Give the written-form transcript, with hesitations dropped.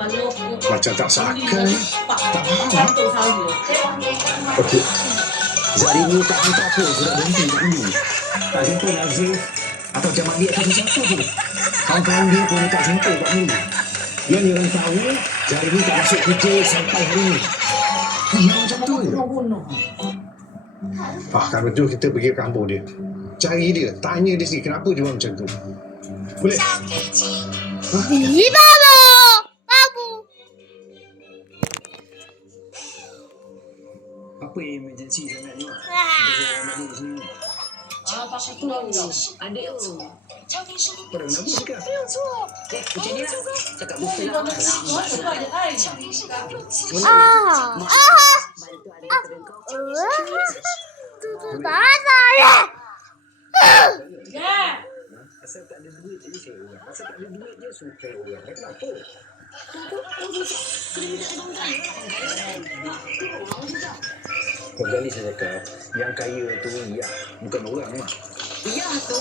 Macam tak sakal. Tak faham. Okey. Zahri ni tak hantar apa surat berhenti tak dulu. Tak jumpa Nazif atau Jamali atau siapa pun. Kawan-kawan dia pun tak jumpa tak dulu. Yang diorang tahu Zahri ni tak masuk kerja sampai hari ni. Macam tu je. Kalau betul kita pergi ke kampung dia. Cari dia, tanya dia sendiri kenapa dia buat macam tu. Boleh? Di babu. Babu. Apa yang emergency sangat ni? Pasal tu adik tu. Pada kenapa cakap? Macam ni lah. Cakap betul lah. Tu tak Asal tak ada duit je suruh orang. Asal tak ada duit je suka orang. Kenapa? Kau kali saya cakap, yang kaya tu ya, bukan orang mak. Ya tu.